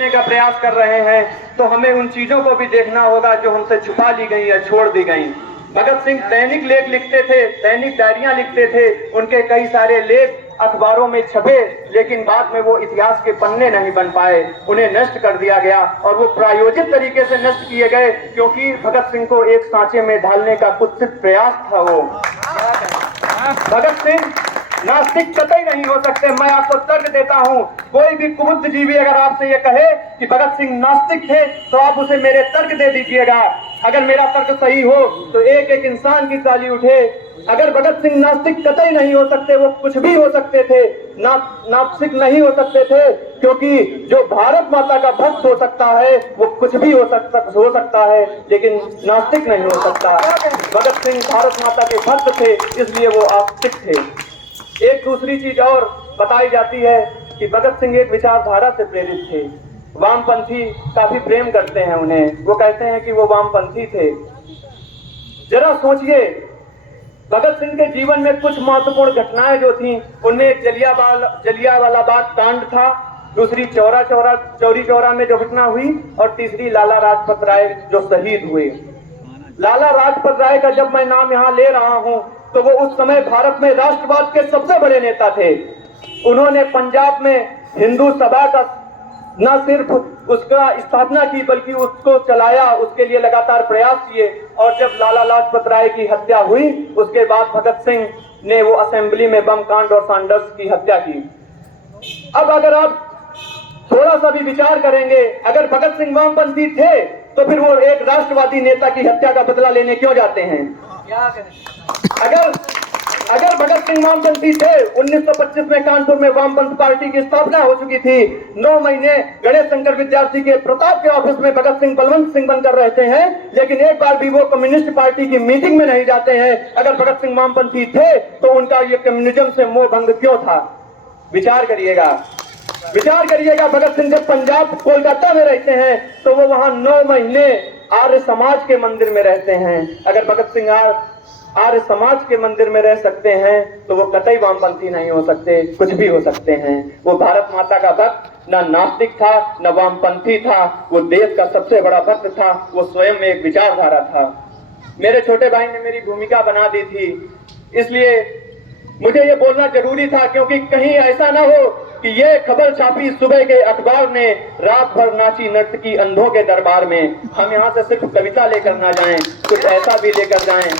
देखने का प्रयास कर रहे हैं तो हमें उन चीजों को भी देखना होगा जो हमसे छुपा ली गई या छोड़ दी गई। भगत सिंह दैनिक लेख लिखते थे, दैनिक डायरियां लिखते थे, उनके कई सारे लेख अखबारों में छपे, लेकिन बाद में वो इतिहास के पन्ने नहीं बन पाए, उन्हें नष्ट कर दिया गया और वो प्रायोजित तरीके से नष्ट किए गए क्योंकि भगत सिंह को एक सांचे में ढालने का कुत्सित प्रयास था। वो भगत सिंह नास्तिक कतई नहीं हो सकते। मैं आपको तर्क देता हूं, कोई भी कुबुद्ध जीवी अगर आपसे ये कहे कि भगत सिंह नास्तिक थे तो आप उसे मेरे तर्क दे दीजिएगा। अगर मेरा तर्क सही हो तो एक एक इंसान की ताली उठे। अगर भगत सिंह नास्तिक कतई नहीं हो सकते, वो कुछ भी हो सकते थे, नास्तिक नहीं हो सकते थे, क्योंकि जो भारत माता का भक्त हो सकता है वो कुछ भी हो सकता है, लेकिन नास्तिक नहीं हो सकता। भगत सिंह भारत माता के भक्त थे, इसलिए वो आस्तिक थे। एक दूसरी चीज और बताई जाती है कि भगत सिंह एक विचारधारा से प्रेरित थे। वामपंथी काफी प्रेम करते हैं उन्हें, वो कहते हैं कि वो वामपंथी थे। जरा सोचिए, भगत सिंह के जीवन में कुछ महत्वपूर्ण घटनाएं जो थी, उनमें एक जलियांवाला बाग कांड था, दूसरी चौरी चौरा में जो घटना हुई, और तीसरी लाला लाजपत राय जो शहीद हुए। लाला लाजपत राय का जब मैं नाम यहाँ ले रहा हूँ तो वो उस समय भारत में राष्ट्रवाद के सबसे बड़े नेता थे। उन्होंने पंजाब में हिंदू सभा का न सिर्फ उसका स्थापना की बल्कि उसको चलाया, उसके लिए लगातार प्रयास किए। और जब लाला लाजपत राय की हत्या हुई उसके बाद भगत सिंह ने वो असेंबली में बम कांड और सैंडर्स की हत्या की। अब अगर आप थोड़ा सा भी विचार करेंगे, अगर भगत सिंह वामपंथी थे तो फिर वो एक राष्ट्रवादी नेता की हत्या का बदला लेने क्यों जाते हैं? अगर भगत सिंह वामपंथी थे, 1925 में कानपुर में वामपंथ पार्टी की स्थापना हो चुकी थी। 9 महीने गणेश शंकर विद्यार्थी के प्रताप के ऑफिस में भगत सिंह बलवंत सिंह बनकर रहते हैं, लेकिन एक बार भी वो कम्युनिस्ट पार्टी की मीटिंग में नहीं जाते हैं। अगर भगत सिंह वामपंथी थे तो उनका ये कम्युनिज्म से मोह भंग क्यों था? विचार करिएगा। भगत सिंह जब पंजाब कोलकाता में रहते हैं तो वो वहां 9 महीने आर्य समाज के मंदिर में रहते हैं। अगर भगत सिंह आर्य समाज के मंदिर में रह सकते हैं तो वो कतई वामपंथी नहीं हो सकते, कुछ भी हो सकते हैं। वो भारत माता का भक्त, न नास्तिक था न वामपंथी था, वो देश का सबसे बड़ा भक्त था, वो स्वयं में एक विचारधारा था। मेरे छोटे भाई ने मेरी भूमिका बना दी थी, इसलिए मुझे ये बोलना जरूरी था, क्योंकि कहीं ऐसा ना हो कि ये खबर छापी सुबह के अखबार ने, रात भर नाची नर्तकी अंधों के दरबार में। हम यहाँ से सिर्फ कविता लेकर ना जाएं, कुछ ऐसा भी लेकर जाएं